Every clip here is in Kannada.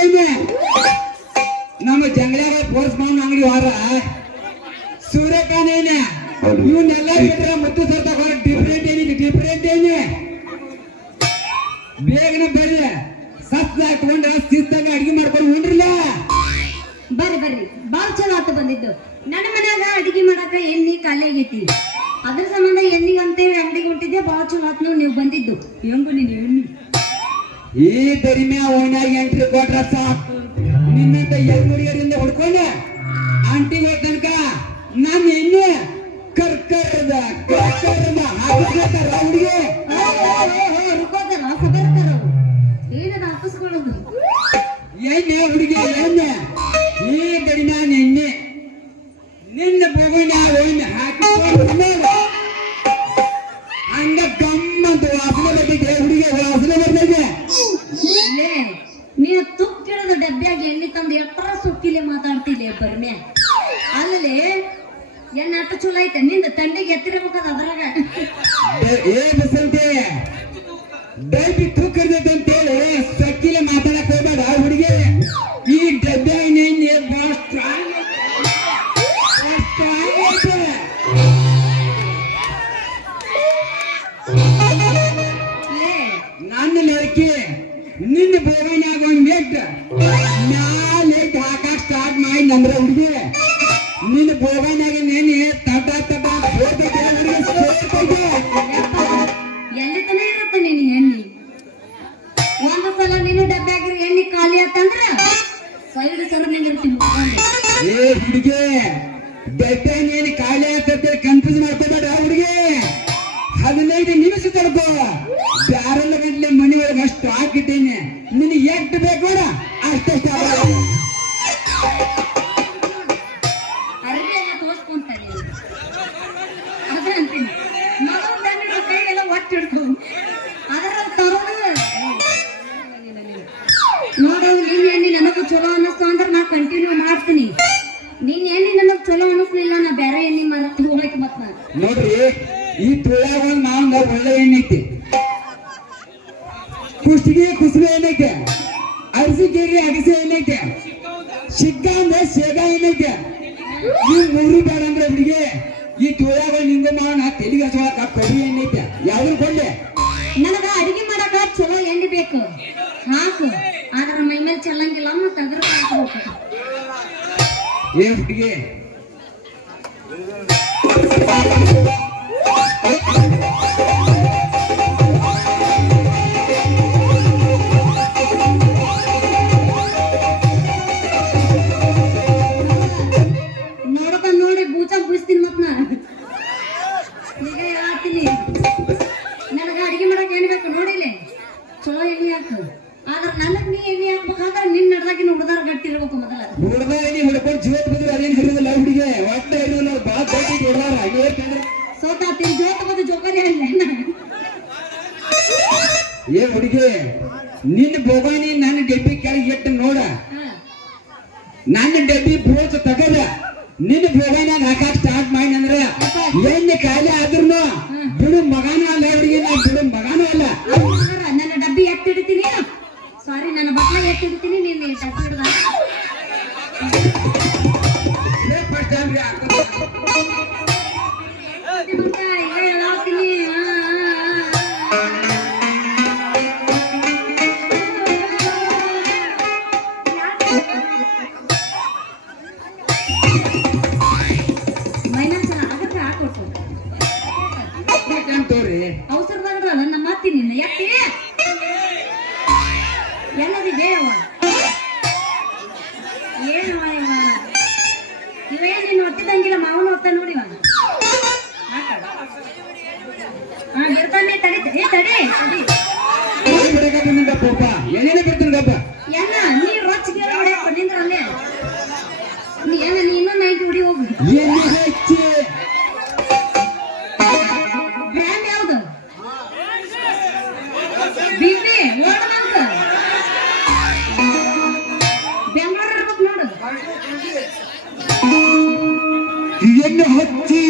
ಏನೇ ನಮ್ಮ ಜಂಗ್ಲಾಗ ಫೋರ್ಸ್ ಮಾವನ ಅಂಗಡಿ ವಾರ ಸೂರ್ಯಕಾಂತ್ ಏನೇ ಇವನ್ನೆಲ್ಲ ಬಿಟ್ರೆ ಮತ್ತು ಸರ್ ತಗೊಂಡ್ರೆ ಡಿಫ್ರೆಂಟ್ ಏನೇ ಬೇಗನೆ ಬರ್ರಿ ಸತ್ತ ಹಾಕೊಂಡ ಶಿಸ್ತಾಗ ಅಡಿಗೆ ಮಾಡ್ಕೊಂಡು ಉಂಡ್ರಿಲ್ಲ ಬರ್ರಿ ಬಾಳ ಚಲೋ ಆತ ಬಂದಿದ್ದು. ನನ್ನ ಮನ್ಯಾಗ ಅಡಿಗೆ ಮಾಡಾಕ ಎಣ್ಣಿ ಖಾಲಿ ಆಗೈತಿ, ಅದ್ರ ಸಂಬಂಧ ಎಣ್ಣಿಗೆ ಅಂತೇಳಿ ಅಂಗಡಿಗೆ ಹೊಂಟಿದ್ದೆ. ಬಾಳ ಚಲೋ ಆತ್ ನೀವು ಬಂದಿದ್ದು. ಹೆಂಗು ನೀನು ಎಣ್ಣಿ ಈ ದರಿಮ್ಯಾ ಓಣ್ಯಾಗ ಎಂಟ್ರಿ ಕೊಟ್ರ ಸಾಕು. ನಿನ್ನಂತ ಎಲ್ಮುಡಿಯರಿಂದ ಹೊಡ್ಕೊಂಡೆ ಅಂಟಿಗೆ ತನಕ ನಾನು ಎಣ್ಣೆ ಕರ್ಕರ್ದ ಹುಡುಗಿ ರುಕೋತಾರ ಸಬರ್ತಾರ ಏನದ ಹಾಕಿಸ್ಕೊಳ್ಳೋದು ಎಣ್ಣೆ ಹುಡುಗಿ ಎಣ್ಣೆ ಈ ಗಡಿನ ಎಣ್ಣೆ ನಿನ್ನ ಬೊಗಣ್ಯಾಗ ಎಣ್ಣೆ ಹಾಕಿಕೊಂಡು ಹಂಗ ಗಮ್ಮಂತ ವಾಸನೆ ಬರ್ತೈತೆ ಹುಡುಗಿ ವಾಸನೆ ಬರ್ತೈತೆ. ನೀನು ತುಕ್ಕಿಡದ ಡಬ್ಬ್ಯಾಗ ಎಣ್ಣೆ ತಂದು ಎಷ್ಟರ ಸುಕ್ಕಿಲೆ ಮಾತಾಡ್ತಿಲ್ಲ ಬರ್ಮ್ಯಾ ಅಲ್ಲೇ ಎಣ್ಣೆ ಅಷ್ಟು ಚಲೋ ಐತೆ ನಿಂದ ತಂಡಿಗೆ ಎತ್ತಿರಬೇಕದ ಅದ್ರಾಗ ಏ ಬಸಂತೆ ಡಬ್ಬಿ ತೂಕರ್ತೈತೆ ಅಂತೇಳಿ ಸಕ್ಕಿಲೆ ಮಾತಾಡಕ್ ಹೋಗ್ಬೇಡ ಹುಡುಗಿ. ಈ ಡಬ್ಬೆ ಎಣ್ಣೆ ಬಹಳ ಸ್ಟ್ರಾಂಗ್ ನನ್ನ ಲಡ್ಕಿ ನಿನ್ನ ಬೋಗನ್ಯಾಗ ಒಂದ್ ಮೆಟ್ ಮ್ಯಾಲೆ ಹಾಕಕ್ ಸ್ಟಾರ್ಟ್ ಮಾಡಿ ನಂದ್ರ ಹುಡುಗಿ ನಿನ್ನ ಬೋಗನ್ಯಾಗ ನೆನೆ ತಟ ಎಲ್ಲಿ ತನ ಇರತ್ತ ನೀನು ಎಣ್ಣೆ. ಒಂದು ಸಲ ನೀನು ಡಬ್ಬ್ಯಾಗಿರೋ ಎಣ್ಣೆ ಖಾಲಿ ಆತಂದ್ರ ಸೈಡ್ ಸರ ನಿಂದಿರ್ತೀನಿ. ಏ ಹುಡುಗಿ ಡಬ್ಬೆ ನೀನು ಖಾಲಿ ಆಗ್ತದೆ ಕನ್ಫ್ಯೂಸ್ ಮಾಡ್ಕೋಬೇಡ ಹುಡುಗಿ. 15 ನಿಮಿಷ ತಡ್ಕೋ ಬ್ಯಾರಲ್ಲ ಗಂಟ್ಲೆ ಮನಿ ಒಳಗೆ ಅಷ್ಟು ಹಾಕಿಟ್ಟೇನೆ. ನಿನಗೆ ಎಷ್ಟು ಬೇಕು ನೋಡ ಅಷ್ಟೇ ಅರ್ಬಿಯನ್ನ ತೋರ್ಸ್ಕೊಂತಾನೆ ಅದ ಅಂತೀನಿ. ಮಗನ ಕೈಗೆಲ್ಲ ಒಟ್ಟು ಹಿಡ್ಕೊ ಅದರ ತರೋದು ನೋಡು. ನಿನ್ನ ಎಣ್ಣೆ ನನಗೂ ಚಲೋ ಅನ್ನಿಸ್ತು ಅಂದ್ರೆ ನಾ ಕಂಟಿನ್ಯೂ ಮಾಡ್ತೀನಿ. ನಿನ್ನ ಎಣ್ಣೆ ನನಗೆ ಚಲೋ ಅನ್ನಿಸ್ಲಿಲ್ಲ ನಾ ಬೇರೆ ಎಣ್ಣೆ ಮಾರಕ್ಕೆ ಹೋಗಕ್ಕೆ ಮತ್ ನಾನು ನೋಡ್ರಿ ಈ ತುಳ್ಯಾಗ ಒಂದ್ ಮಾವಂಗ ಒಳ್ಳೆ ಎಣ್ಣೆ ಐತಿ, ಕುಷ್ಟಿಗೆ ಕುಸುಬೆ ಎಣ್ಣೈತೆ, ಅರಸಿಕೇರಿ ಅಗಸೆ ಎಣ್ಣೈತೆ, ಶಿಗ್ಗಾಂದ ಶೇಂಗಾ ಎಣ್ಣೈತೆ. ಈ ಮೂರು ಬೇಡ ಅಂದ್ರೆ ಹುಡುಗಿ ಈ ತುಳ್ಯಾಗ ನಿಂದ ಮಾವನ ತೆಲಿಗೆ ಹಚ್ಚೋಳಕ ಕಡಿ ಎಣ್ಣೈತೆ. ಯಾವ್ದು ಕೊಂಡೆ ನನಗ ಅಡಿಗೆ ಮಾಡಕ ಚಲೋ ಎಣ್ಣೆ ಬೇಕು ಹಾಕು, ಆದ್ರ ಮೈ ಮೇಲೆ ಚೆಲ್ಲಂಗಿಲ್ಲ ಮತ್ತೆ ಅದ್ರ ಹಾಕಬೇಕು. ಏ ಹುಡುಗಿ ನೋಡಕ ನೋಡಿ ಬೂಚ ಬಿಡಿಸ್ತೀನಿ ಮತ್ ನಾ ಈಗ ಹೇಳ್ತೀನಿ. ನನಗ ಅಡಿಗೆ ಮಾಡಕ್ ಎಣ್ಣೆ ಬೇಕು ನೋಡಿಲಿ ಚಲೋ ಎಣ್ಣೆ ಹಾಕು, ಆದ್ರ ನನಗ್ ನೀ ಎಣ್ಣೆ ಹಾಕ್ಬೇಕಾದ್ರೆ ನಿನ್ ನಡ್ದಾಗಿನ ಹುಡ್ದಾರ ಗಟ್ಟಿ ಇರ್ಬೇಕು. ಮೊದಲ ಹುಡ್ದ ಎಣ್ಣೆ ಹುಡ್ಕೊಂಡು ಜೀವತ್ ಬಂದ್ರೆ ಅದೇನು ಹಿಡಿದಿಲ್ಲ ಹುಡುಗಿ ಒಟ್ಟ ಹಿಡಿದಿಲ್ಲ ಬಾಳ ದೊಡ್ಡ ಹೊಡ್ದಾರ. ಸೋತಾತೀನಿ ಜೋತ ಬಂದು ಜೋಕರಿ ಅಲ್ಲ. ಏ ಹುಡುಗಿ ನಿನ್ನ ಬೋಗಾನಿ ನನ್ನ ಡಬ್ಬಿ ಕೆಳಗೆ ಇಟ್ಟು ನೋಡ. ನನ್ನ ಡಬ್ಬಿ ಬೋಚ ತಗದ ನಿನ್ನ ಬೋಗಾನ ಹಾಕಕ್ ಸ್ಟಾರ್ಟ್ ಮಾಡಿ ಅಂದ್ರ ಎಣ್ಣೆ ಖಾಲಿ ಆದ್ರೂ ಬಿಡು ಮಗಾನ ಅಲ್ಲ ಹುಡುಗಿ, ನಾ ಬಿಡು ಮಗಾನ ಅಲ್ಲ. ನನ್ನ ಡಬ್ಬಿ ಎತ್ತಿಡ್ತೀನಿ, ಸಾರಿ ನನ್ನ ಬಟ್ಲ ಎತ್ತಿಡ್ತೀನಿ. ನೀನ್ ಡಬ್ಬಿ ಹಿಡ್ದ ಅವಸರದಾಗ ನನ್ನ ಮಾತಿ ನಿನ್ನ ಯಾಕೆ ಎಲ್ಲದಿ ಅವ ಏನವ ಇವೇನ್ ನೀನು ಒತ್ತಿದಂಗಿಲ್ಲ ಮಾವನ ಒತ್ತ ನೋಡಿ ಬಿಡ್ತಾನೆ. ತಡಿ ತಡಿ ಎಲ್ಲ ನೀ ರೊಚ್ಚಿಗೆ ಹೊಡ್ಯಾಕ ನಿಂದ್ರಲ್ಲೇ ನೀ ಎಲ್ಲ ನೀ ಇನ್ನೂ ನೈಟ್ ಹುಡಿ ಹೋಗು. ಬ್ರ್ಯಾಂಡ್ ಯಾವ್ದು ಬಿಪಿ ಓಡನಂತ ಬೆಂಗಳೂರು ಇರ್ಬೇಕು ನೋಡು. ಎಣ್ಣೆ ಹಚ್ಚಿ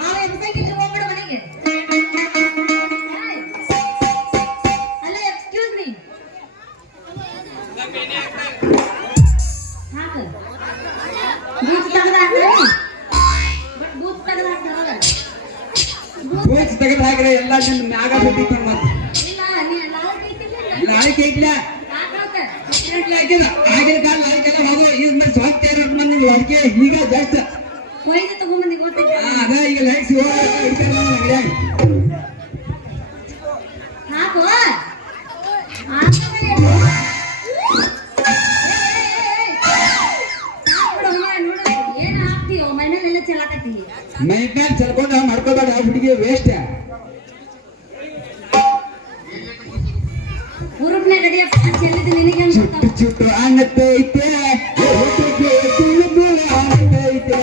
ಆ ಎಬ್ಸಂಗಿಲ್ಲ ಹೋಗ್ಬಿಡು ಮನೆಗೆ. ಅಲ್ಲ ಎಕ್ಸ್ಕ್ಯೂಸ್ ಮೀ ಹಾಕು ಬೂತ್ ತೆಗೆದು ಹಾಕ್ತೀನಿ ಬಟ್ ಬೂತ್ ತೆಗೆದು ಹಾಕ್ತಾರಲ್ಲ ಬೋಚ್ ತೆಗೆದು ಹಾಕ್ರೆ ಎಲ್ಲ ನಿನ್ನ ಮ್ಯಾಗ ಬಿಟ್ಟಿತ್ತ ಮತ್ತೆ ಇಲ್ಲ ನೀ ನಾಳೆ ಕೈತಿಲ್ಲ ನಾಳೆ ಕೇಕ್ಲ ಹಾಕತ್ತೆ ಆಗಿನ ಕಾಲ ಅದಕ್ಕೆಲ್ಲ ಹೋಗೋ ಈಗ ಮೇಲೆ ಸ್ವಂತ ಇರೋದು ಮಂದಿ ಅದಕ್ಕೆ ಈಗ ಜಾಸ್ತಿ ಕೊಯ್ದು ತಗೊಂಬಂದಿ ಗೊತ್ತಿಲ್ಲ ಅದ ಈಗ ಲೈಕ್ಸ್ ಹಾಕು ಏನು ಹಾಕ್ತೀವೋ ಮೈಮೇಲೆಲ್ಲ ಚೆಲ್ಲಾಕತ್ತಿ ಮೈ ಮೇಲೆ ಚಲ್ಕೊಂಡು ಮಾಡ್ಕೋಬೇಡ ಹುಡುಗಿ ವೇಸ್ಟ್ ಹುರುಪ್ನೆ ಗಡಿಯಪ್ಪ ಚೆಲ್ಲಿದ್ದು ನಿನಗೆ ಚುಟ್ಟು ಚುಟ್ಟು ಅನ್ನತೈತೆ ಹೊಟ್ಟೆಗೆ ತುಳುಬು ಅನ್ನತೈತೆ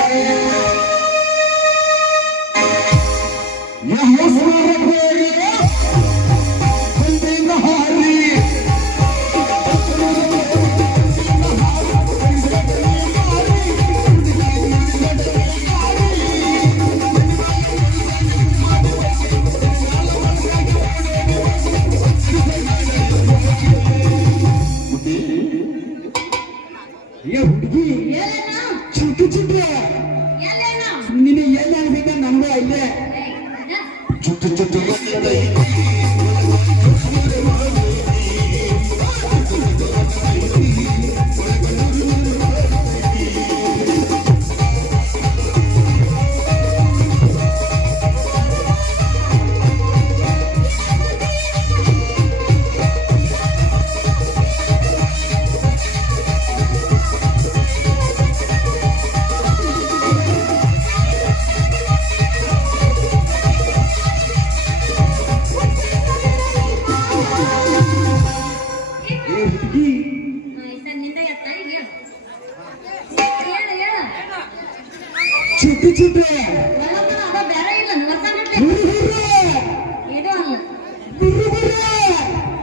ಹುಡುಗಿ ಎಲ್ಲೇನ ಚುಟ್ಟು ಚುಟ್ಟು ಎಲ್ಲೇನ ನಿನಗೆ ಏನು ಅನ್ಸುತ್ತೆ ನಮಗೂ ಅಲ್ಲೇ ಚುಟ್ಟು ಚುಟ್ಟು ಹುಡುಗಿ ನಿಂದ ಎತ್ತ ಈಗ ಹೇಳು ಹೇಳು ಚುಟ್ಟು ಚುಟ್ಟು ಒಳಗನ ಅದ ಬೇರೆ ಇಲ್ಲ ವರ್ಷಗಟ್ಲೆ ಇದು ಅಲ್ಲ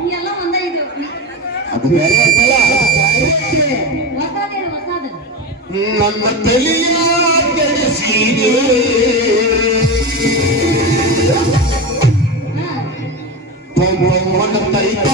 ಈ ಎಲ್ಲ ಒಂದ ಇದು ಅದು ಬೇರೆ ಅಲ್ಲ ಹೊಸದು ಹೇಳು ಹೊಸದು ನಮ್ಮ ತಲೆಯ ಕೆಡಿಸಿದೆ ಹಾ ಬೊಮ್ಮನ ತೈತ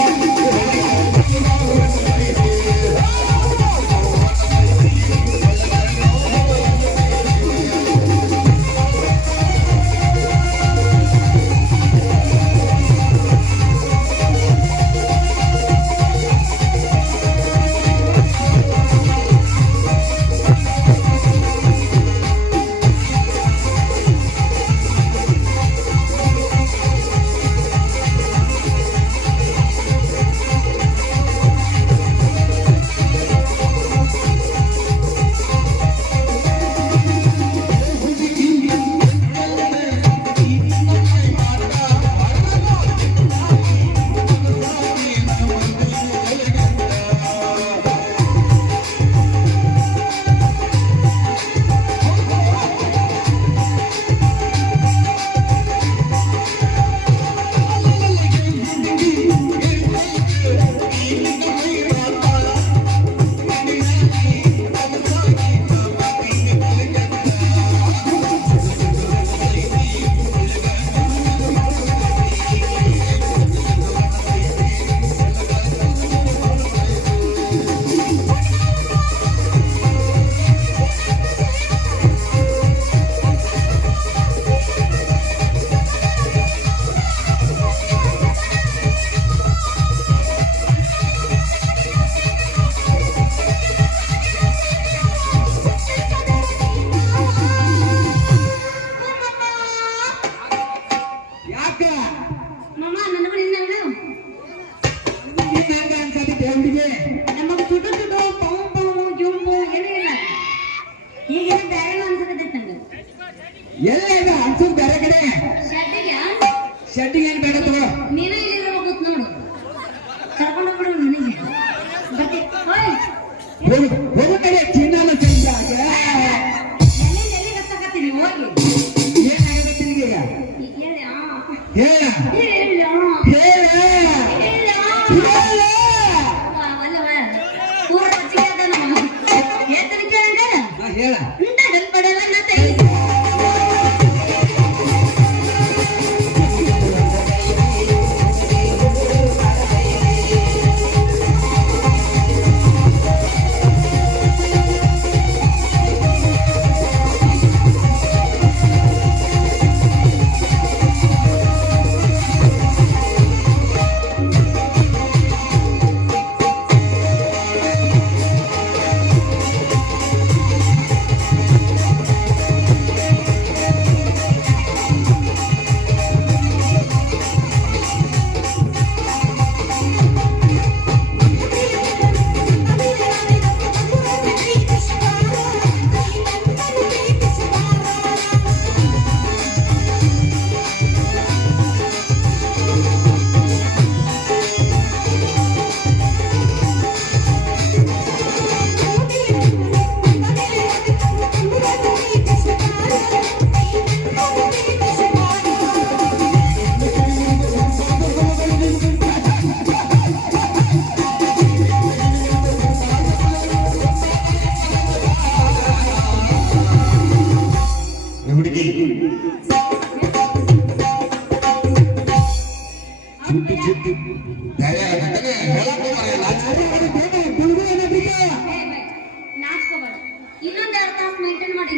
ತಗೋ ನೀನ ಇಲ್ಲಿ ಇರ್ಬೇಕು ನೋಡು ಕರ್ಕೊಂಡು ಬಿಡು ನನಗೆ ಬರ್ತಿ ಓಯ್ ಹೋಗು ಕಡೆ ಚಿನ್ನಾನ ಸಂಜಾಗ ಎಲ್ಲಿ ಗತ್ತಕತ್ತೀನಿ ಹೋಗಿ ಏನಾಗತ್ತೆ ನಿನಗೆ ಈಗ ಹೇಳಿ ಹೇಳ ಹೇಳಿ ಹೇಳ ಹೇಳ ಪೂರ ಚಿಕ್ಕದ ನಮ್ಮ ಏತನ ಕೇಳಂಗ ಹೇಳ ಇಂತಡಲ್ ಪಡವ ನಾ ತೈ ಹುಡುಗಿ ಚುಟ್ಟಿ ಚುಟ್ಟಿ ನಾಚ್ಕೋಬೇಡ ಇನ್ನೊಂದು 2 ತಾಸು ಮೇಂಟೈನ್ ಮಾಡಿ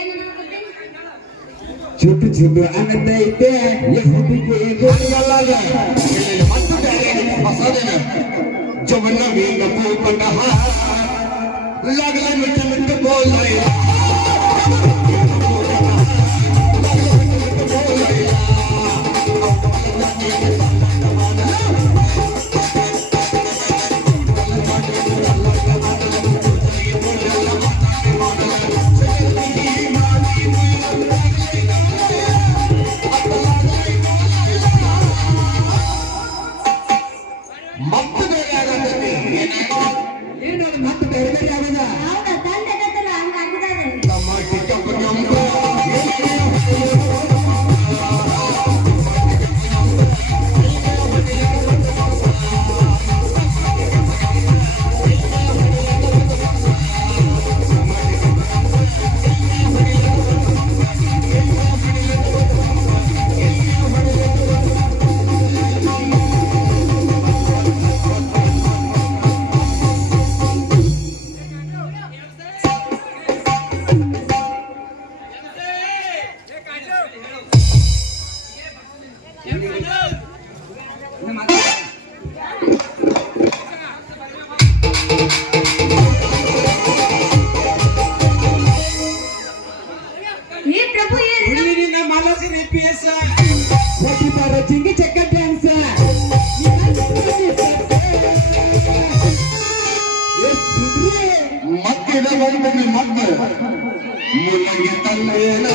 ಏನು ಅನ್ನೋದು ಚುಟ್ಟು ಚುಟ್ಟು ಅನ್ನದೈತೆ ಹುಡುಗಿ ಜವನ್ನ ವೇಗ ಪೂಕೊಂಡ लागला मिठ मिठ बोलायला ಏನಾದ್ರು ಮತ್ತೆ ಬೇರೆ ಬೇರೆ ಆಗೋದ ಹೌದಾ ತಂದೆ ಕತ್ತಲ್ಲ ಹಂಗ ಆಗ್ತದೆ ये प्रभु ये ಹುಡುಗಿನಿಂದ ಮಾಲಸಿ ರಿಪಿಎಸ್ ಹೋಗಿ ಬಾರ ಜಿಂಗಿ ಚೆಕ್ಕ ಡ್ಯಾನ್ಸ್ ಮಕ್ಕಿದ ಬಂದ ಮಕ್ಕ ಮುಲ್ಲಗೆ ತಂದೇನ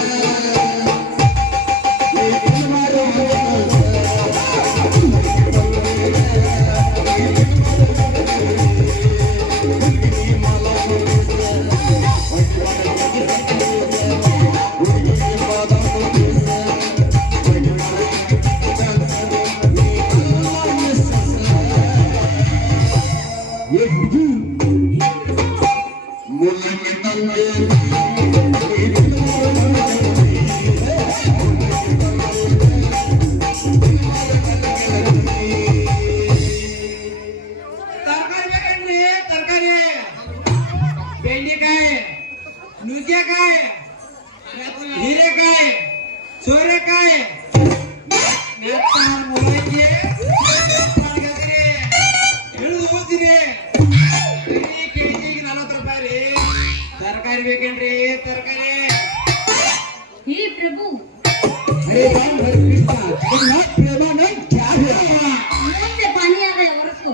ये हुಡುಗಿ ಮುಲ್ಲಗೆ ತಂದೇನ ತರಕಾರಿ ಬೇಕಂದ್ರಿ ತರಕಾರಿ ಬೆಂಡೆಕಾಯಿ ನುಗ್ಗೆಕಾಯಿ ಹೀರೆಕಾಯಿ ಸೋರೆಕಾಯಿ ಮೂಲಂಗಿ ಇಳಿದು ಹೋಗ್ತಿದೆ ಕೆಜಿಗೆ 40 ರೂಪಾಯಿ ರೀ ತರಕಾರಿ ಬೇಕೇನ್ರಿ ತರಕಾರಿ ये प्रभु अरे राम हरे कृष्णा इतना प्रेमानंद क्या है मुंह से पानी आ गया औरत को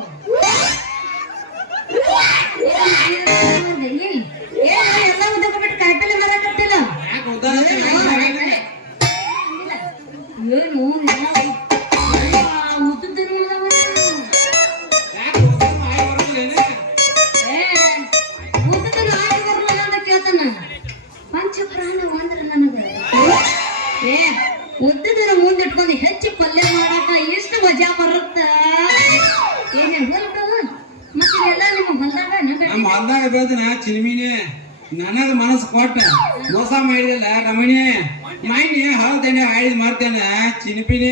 ये ಎಲ್ಲ ಉದ್ದಕ್ಕೆ ಬಿಟ್ಟು ಕಾಯಿಪಲ್ಲೆ ಮಾರಕತ್ತಿಲ್ಲ ಯಾಕೆ ಉದ್ದಾರ ಏನು ಉದ್ದುತ್ತರು ಯಾಕೆ ಹೋಗೋದು ಆಯ್ ಬರೋದಿಲ್ಲೇನೆ? ಉದ್ದುತ್ತರು ಆಗಿ ಬರಲ್ಲ ಅಂತ ಕೇಳ್ತಾನ. ಪಂಚ ಪ್ರಾಣ ಅಂದ್ರ ನನಗ ಉದ್ದುದರ ಮುಂದೆ ಇಟ್ಕೊಂಡು ಹೆಚ್ಚು ಪಲ್ಯ ಮಾಡಾಕ ಎಷ್ಟು ಮಜಾ ಬರುತ್ತ. ಏನೇ ಹೊಲ್ಬಿಡವ ಮತ್ತೆ ಎಲ್ಲ ನಿಮ್ಮ ಹೊಲ್ದಾಗ ನಮ್ಮ ಹೊಲ್ದಾಗ ಬೆಳೆದನ ಚಿಲ್ಮಿನಿ ನನಗ ಮನಸ್ಸು ಕೊಟ್ಟ ಮೋಸ ಮಾಡಿದಿಲ್ಲ ರಮಣಿ ಮಾಯಿನಿ ಹೌದೇನೆ ಆಡಿದ್ ಮಾಡ್ತೇನೆ ಚಿಲಿಪಿನಿ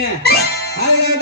ಹೌದಾಗ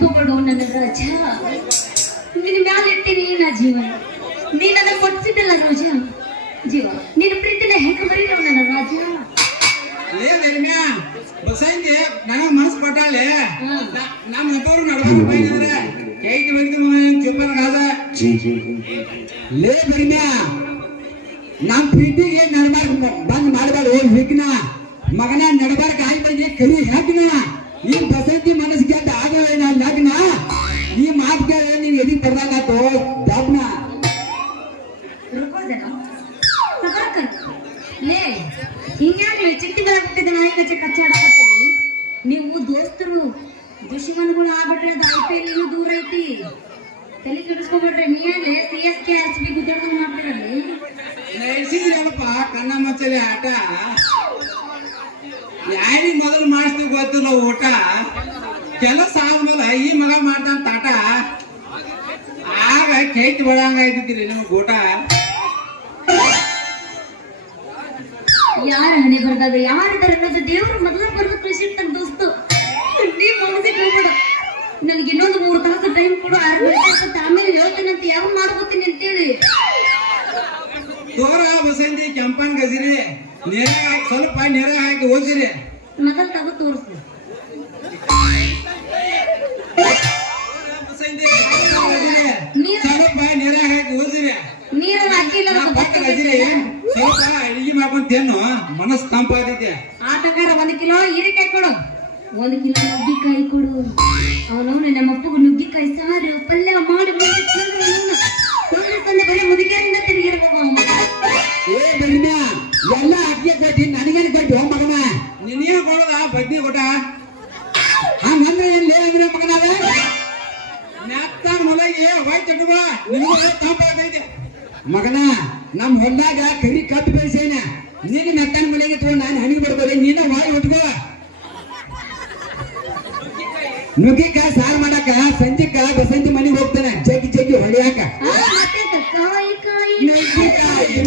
ತಗೋಡು ನನ್ನ ರಾಜ. ನಿನ್ನ ಮ್ಯಾಲ ಇಟ್ಟಿನಿ ನಾ ಜೀವ, ನೀ ನನಗೆ ಕೊಡ್ಸಿದ್ದಲ್ಲ ರೋಜ ಜೀವ. ನಿನ್ನ ಪ್ರೀತಿನ ಹೆಂಗ ಬರೀರೋ ನನ್ನ ರಾಜ. ಬಸಂಜೆ ನನಗ್ ಮನಸ್ಸು ಕೊಟ್ಟಾಳೆ ನಮ್ಮ ಅಂತವ್ರು ನಡ್ಕೊಂಡು ಬೈದ್ರೆ ಕೈಗೆ ಬಂದು ಚುಪ್ಪನಾಗ ಲೇ ಬರಿಮ್ಯಾ ನಮ್ ಪ್ರೀತಿಗೆ ನಡ್ಬಾರ್ದು ಬಂದ್ ಮಾಡ್ಬೇಡ ವಿಘ್ನ ಮಗನ ನಡ್ಬಾರ್ಕ ಆಯ್ ಬಂದಿ ಕರಿ ಹೆಗ್ನ ಈ ಬಸಂತಿ ಮನಸ್ಸು ಗೆದ್ದ ಆಗವೇ ನಾ ಲಗ್ನ ಈ ಮಾತು ಕೇಳ ನೀವ್ ಎದಿ ಬರ್ದಾಗಾತು ದಬ್ನ ಲೇ ಹಿಂಗ್ಯಾಗ್ಲಿ ಚಿಟ್ಟಿ ಬೆಳಗ್ಬಿಟ್ಟಿದ್ದ ನಾಯಿಗಚ್ಚೆ ಕಚ್ಚಾಡಕತ್ತೀವಿ. ನೀವು ದೋಸ್ತರು ದುಶ್ಮನ್ಗಳು ಆಗ್ಬಿಟ್ರೆ ಅದು IPL ಇನ್ನೂ ದೂರ ಐತಿ. ತಲೆ ಕೆಡಿಸ್ಕೊಂಡ್ಬಿಟ್ರೆ ನೀವೇ CSK RCB ಗುದ್ದಾಡ್ದಂಗ್ ಮಾಡ್ತೀರಲ್ಲಿ. ನಡೆಸಿದ್ರಪ್ಪ ಕಣ್ಣ ಮಚ್ಚಲೆ ಆಟ ಯಾರಿಗ್ ಮೊದಲು ಮಾಡಿಸ್ತೀವಿ ಗೊತ್ತಿಲ್ಲ ಊಟ ಕೆಲಸ ಆದ್ಮೇಲೆ ಈ ಮಗ ಮಾಡ್ತಾನ ತಾಟ ಆಗ ಕೈಟ್ ಬಿಡಂಗ ಆಯ್ತಿದ್ರಿ ನಿಮ್ಗೆ ಊಟ. ಯಾರ ಹಣೆ ಬರ್ದಾಗ ಯಾರಿದ್ದಾರೆ ಅನ್ನೋದು ದೇವ್ರು ಮೊದಲ ಬರೆದು ಕಳಿಸಿರ್ತಾನೆ ದೋಸ್ತು. ನೀವ್ ಮನಸ್ಸಿಗೆ ಹೋಗ್ಬೇಡ. ನನಗೆ ಇನ್ನೊಂದು 3 ತಾಸು ಟೈಮ್ ಕೊಡು, 6 ಗಂಟೆ ಆಮೇಲೆ ಹೇಳ್ತೇನೆ ಅಂತ ಯಾವ ಮಾಡ್ಕೋತೀನಿ ಅಂತೇಳಿ. ತೋರ ಬಸಂತಿ ಕೆಂಪನ್ ಗಜಿರಿ ನೀರಾಗ ಹಾಕಿ ಸ್ವಲ್ಪ ನೀರಾಗ ಹಾಕಿ ಓದಿರಿ ಮೊದಲು ತಗೋ ತೋರಿಸು. ಬಸಂತಿ ಸ್ವಲ್ಪ ನೀರಾಗ ಹಾಕಿ ಓದಿರಿ ನೀರು ಹಾಕಿಲ್ಲ ಗಜಿರಿ ಸ್ವಲ್ಪ ಅಡಿಗೆ ಮಾಡ್ಕೊಂಡ್ ತಿನ್ನು ಮನಸ್ಸು ತಂಪಾದೈತೆ. ಆಟಗಾರ 1 ಕಿಲೋ ಹೀರೆಕಾಯಿ ಕೊಡು, 1 ಕಿಲೋ ನುಗ್ಗಿಕಾಯಿ ಕೊಡು. ಅವನವನು ನಮ್ಮ ಅಪ್ಪಗೂ ನುಗ್ಗಿಕಾಯಿ ಸಾರು ಪಲ್ಯ ಮಾಡಿ ತಂದೆ ಬರೀ ಮುದುಕಿಯರಿಂದ ತಿರುಗಿರ್ಬೇಕು. ಏ ಬನ್ನಿ ಎಲ್ಲ ಅಡ್ಗೆ ಕೊಟ್ಟಿ ನನಗೇನು ಕೊಟ್ಟು ಮಗನ ನಿನ್ನೇನು ಕೊಡೋದ ಬಡ್ಡಿ ಊಟ ಹಂಗಂದ್ರೆ ಕಟ್ಟುವ ನಿಮ್ಗೆ ತಂಪಾಗೈತೆ ಮಗನ ನಮ್ ಹೊಲ್ದಾಗ ಕರಿ ಕಟ್ಟು ಬೆಳೆಸೇನ ನಿನ್ನ ಮೆತ್ತನ ಮನೆಗೆ ತಗೊಂಡು ನಾನು ಹಣಿಗೆ ಬರ್ಬೋದೆ ನೀನ ವಾಯಿ ಉಟ್ಕೋ ನುಗ್ಗಿಕಾಯಿ ಸಾರು ಮಾಡಾಕ ಸಂಜಿಕ ಬಸಂತಿ ಮನೆಗೆ ಹೋಗ್ತಾನೆ ಜಗ್ಗಿ ಜಗ್ಗಿ ಹೊಳಿಯಾಕ ಮತ್ತೆ ಕಾಯಿ ಕಾಯಿ ನುಗ್ಗಿಕಾಯಿ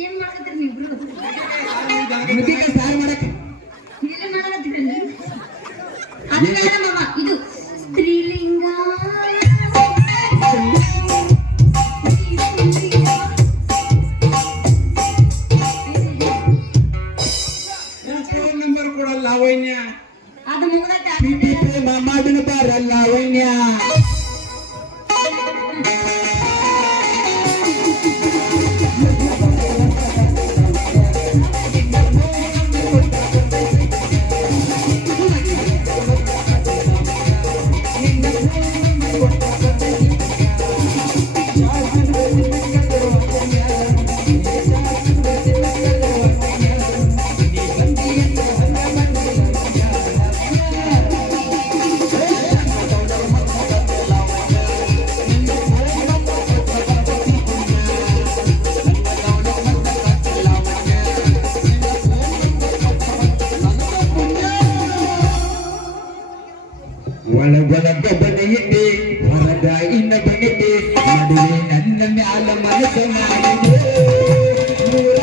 ಏನ್ ಮಾಡ್ಕತ್ತೀರಿ ನೀವಿಬ್ರು ನುಗ್ಗಿಕಾಯಿ ಸಾರು ಮಾಡಾಕ ಇಲ್ಲ ಮಾಡಕತ್ತೀರಿ ಅಲ್ಲ ಮಾಮ ಇದು ಸ್ತ್ರೀಲಿಂಗ ಫೋನ್ ನಂಬರ್ ಕೊಡಲ್ಲ ಅವನ್ಯ ಅದು ಮುಗ್ದೈತೆ ಪಿಟಿ ಪ್ರೇಮ ಮಾಡಿನ ಬಾರಲ್ಲ ವೈನ್ಯ ಒಳಗೊಳಗ ಬನೆಯಿದ್ದೆ ಹೊರಗ ಇನ್ನ ಬನೆಯಿದ್ದೆ ನಡುವೆ ನನ್ನ ಮ್ಯಾಲ ಮನಸ್ಸ ಮಾಡಿದೆ ನೂರ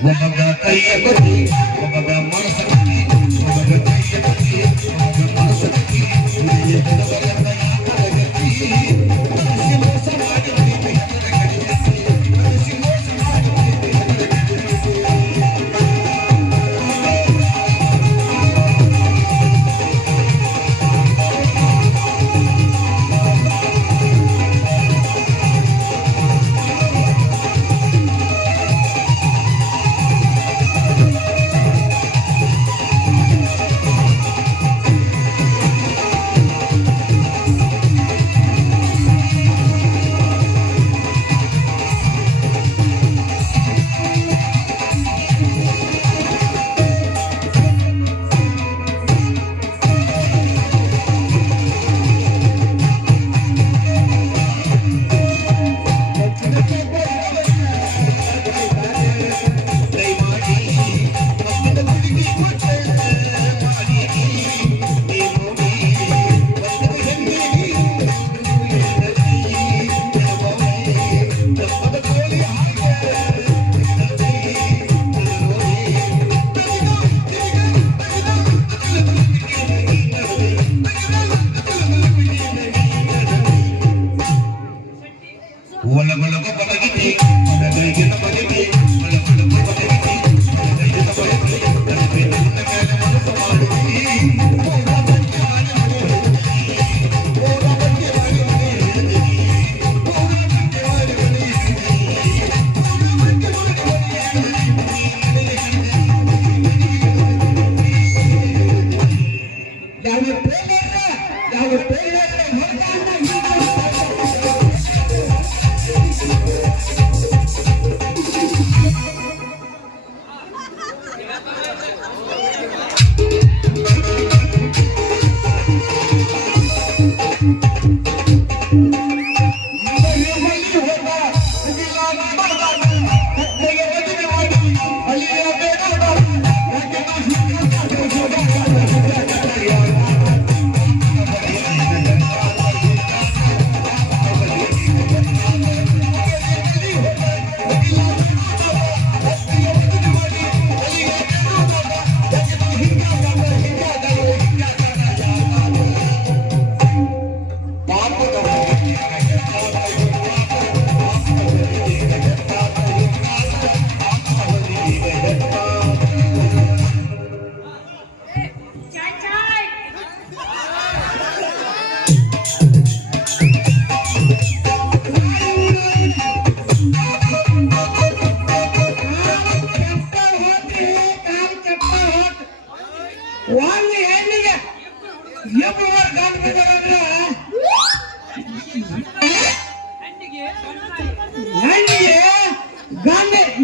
ಒಬ್ಬಗ ಕೈಯ ಬತ್ತಿ ಒಬ್ಬಗ ಮನಸ್ಸ ಬತ್ತಿ ಒಬ್ಬಗ ಕೈಯ ಬತ್ತಿ ಒಬ್ಬಗ ಮನಸ್ಸ ಬತ್ತಿ ಉಳಿಯ ಬೆಳವರ ಕೈಯ ಗತ್ತಿ ಮನಸ್ಸಿ ಮೋಸ ಮಾಡಿ ಮನಸ್ಸಿ ಮೋಸ ಮಾಡಿ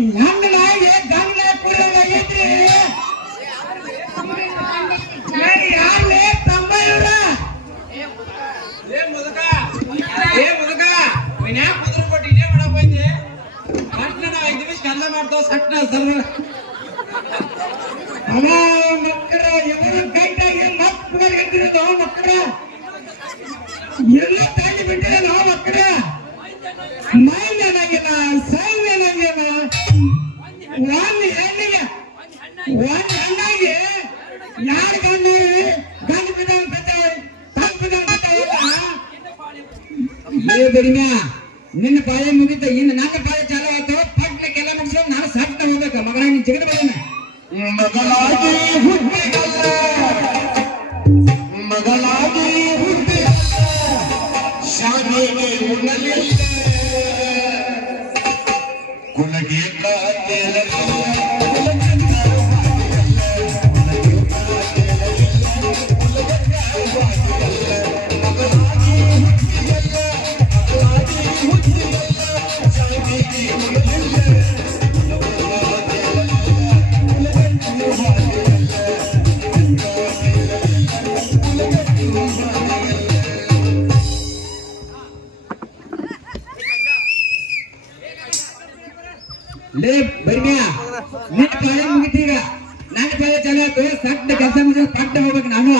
ನನ್ನ ನಾಯಿಗೆ ಗಂಡ ಕುಡಿಯೋದಾಗೈತ್ರಿ ಯಾರೇ ತಮ್ಮ ಇವ್ರ ಏ ಮುದುಕ ಮನ್ಯಾಗ ಕುದುರೆ ಕೊಟ್ಟು ಇದೇ ಮಾಡಕ್ ಬಂದೆ ಸಟ್ನ 5 ನಿಮಿಷ ಕಲ್ಲ ಮಾಡ್ತಾವ ಸಟ್ನ ಸರ್ ಅವ ಮಕ್ಕಳ ಎವರು ಕೈಟಾಗಿ ಮಕ್ಕಳು ಎದ್ದಿರೋದು ಮಕ್ಕಳ ಎಲ್ಲ ತಾಗಿ ಬಿಟ್ಟಿದೆ ನಾವು ಮಕ್ಕಳ ಮೈಂಡ್ ಏನಾಗಿಲ್ಲ ಸೈನ್ ಏನಾಗಿಲ್ಲ ಒಂದ್ ಹೆಣ್ಣಿಗೆ ಒಂದ್ ಹೆಣ್ಣಾಗಿ ಯಾರು ಗಂಡ ಬಿದ್ದಾವ ನಿನ್ನ ಪಾಳೆ ಮುಗಿತ ಇನ್ನು ನನ್ನ ಪಾಳೆ ಚಾಲು ಆಯ್ತು ಪಟ್ಲಕ್ಕೆಲ್ಲ ಮುಗಿಸ್ಕೊಂಡು ನಾನು ಸಾಕ್ತಾ ಹೋಗ್ಬೇಕ ಮಗನ ನಿನ್ ಜಗದ ಬರೋಣ ಮಗಳಾಗಿ ಹುಟ್ಟಿದ ಶಾಲೆಗೆ ಉಣಲಿಲ್ಲ ಕುಲಗೆ ಲೇ ಬರ್ಮ್ಯಾ ನಿನ್ನ ಪಾಳೆ ಮುಗಿತೀಗ ನನ್ನ ಪಾಳೆ ಚಾಲು ಆಯ್ತು ಸಟ್ಟ ಕೆಲಸ ಮುಗಿಸ್ ಪಟ್ಟ ಹೋಗ್ಬೇಕು ನಾನು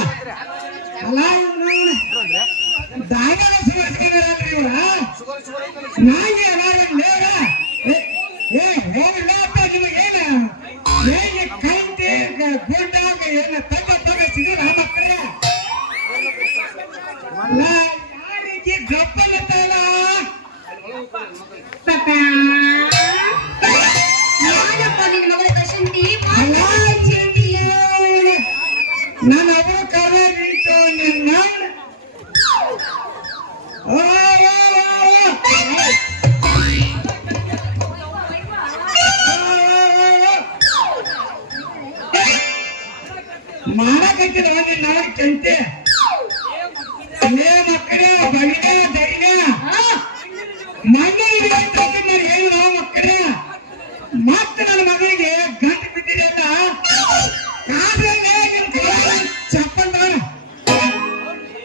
ಅಲ್ಲ ದಾಯಕ ಸುಮಾರಿಸ್ಕೊಂಡ್ರಿ ಇವ್ರ ನಾಯಿ ಏ ಹೋಗಲ್ಲ ಅಪ್ಪ ನಿಮಗೇನ ಹೇಗೆ ಕೈಂಟಿ ಗೋಟಾಗ ಏನ ತಗ ಸಿಗಲ್ಲ ಮಕ್ಕಳ ಅಲ್ಲ ಯಾರಿಗೆ ಗಪ್ಪಲ್ಲತ್ತಲ್ಲ ನಾನು ಅವರು ಕರ ನಿಂತು ನಿನ್ನ ಮಾಡಕತ್ತಿರ ನಿನ್ನ ಕೆಂತೆ ಲೇ ಮಕ್ಕಳೇ ಬಳಿನ ದರಿನ ಮಣ್ಣಲ್ಲಿ ಏನು ನಾವು ಮಕ್ಕಳೇ ಮತ್ತೆ ನನ್ನ ಮಗಳಿಗೆ ಗಂಟು ಬಿದ್ದಿದೆಲ್ಲ ಚಪ್ಪಲ್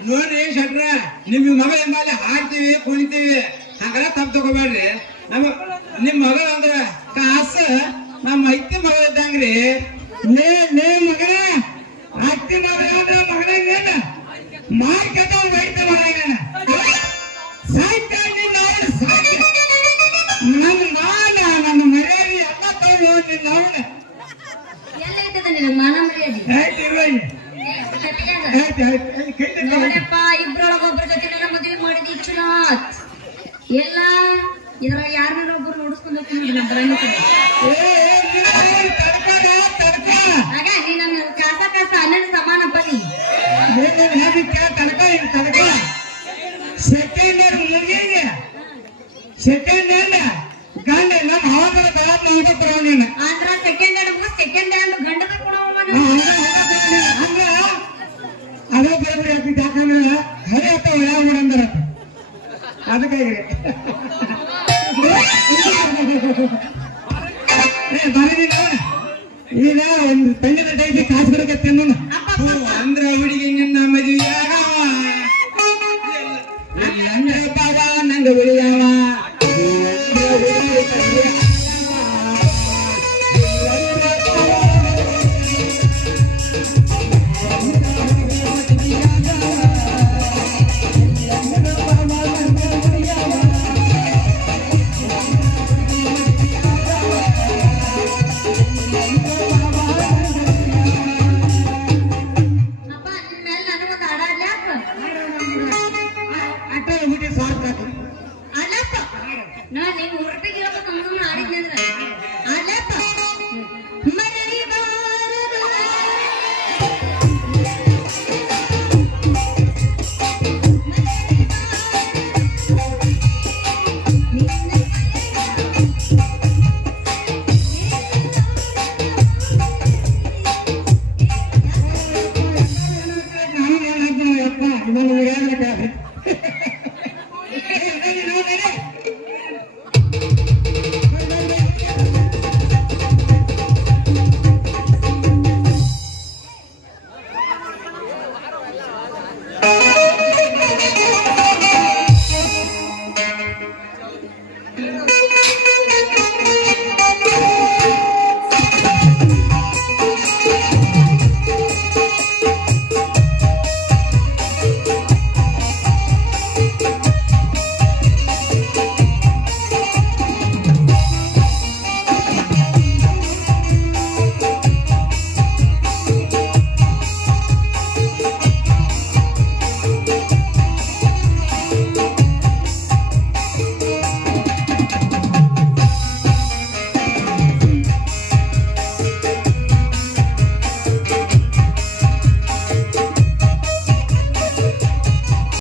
ನೋಡ್ರಿ ಶಟ್ರ ನಿಮ್ ಮಗಳ ಮೇಲೆ ಹಾಡ್ತೀವಿ ಕುಣಿತೀವಿ ಹಂಗೆಲ್ಲ ತಪ್ಪು ತಗೋಬೇಡ್ರಿ ನಿಮ್ ಮಗಳ ಅಂದ್ರ ಕಾಸ ನಮ್ಮ ಐತಿ ಮಗಳ ಇದ್ದಂಗ್ರಿ ಲೇ ಮಗನ ಅತ್ತಿ ಮಗನ ಮಾರ್ಕೆಟ್ ಬೈತ ಮಗನ ಸಾಯ್ತ ನನ್ನ ಮಾನ ನನ್ನ ಮರ್ಯಾದೆ ಎಲ್ಲ ತಗೊಂಡು ನಿನ್ನ ಅವನ ಎಲ್ಲೈತದ ನಿನಗೆ ಮಾನ ಮರ್ಯಾದೆ ನೋಡಪ್ಪ ಇಬ್ರೊಳಗ ಒಬ್ಬರ ಜೊತೆ ನನ್ನ ಮದುವೆ ಮಾಡಿದಿ ಚುನಾತ್ ಎಲ್ಲ ಇದ್ರಾಗ ಯಾರನ್ನ ಒಬ್ಬರು ನೋಡಿಸ್ಕೊಂಡು ಹೋಗ್ತೀನಿ ನಮ್ಮ ಬರಂಗ ಆಗ ನೀ ನನ್ನ ಕಾಸ ಅಣ್ಣನ ಸಮಾನ ಬನ್ನಿ ಸೆಕೆಂಡ್ ಹ್ಯಾಂಡ್ ಗಂಡ ನಮ್ಮ ಹವಾಮಾನ ಬೆಳಗ್ಗೆ ಹೋಗ್ಬೇಕು ನೀನು ಆಂಧ್ರ ಸೆಕೆಂಡ್ ಹ್ಯಾಂಡ್ ಗಂಡದ ಕೊಡವ ಅಂದ್ರ ಅದೇ ಬೇರೆ ಯಾಕಂದ್ರೆ ಹರಿ ಅಥವಾ ಯಾವ ಅಂದ್ರ ಅದಕ್ಕಾಗಿ ಬರೀ ಈಗ ಒಂದು ಪೆಣ್ಣಿನ ಟೈಪ್ ಕಾಸು ಬರಕತ್ತೆ ಅಂದ್ರ ಹುಡುಗಿ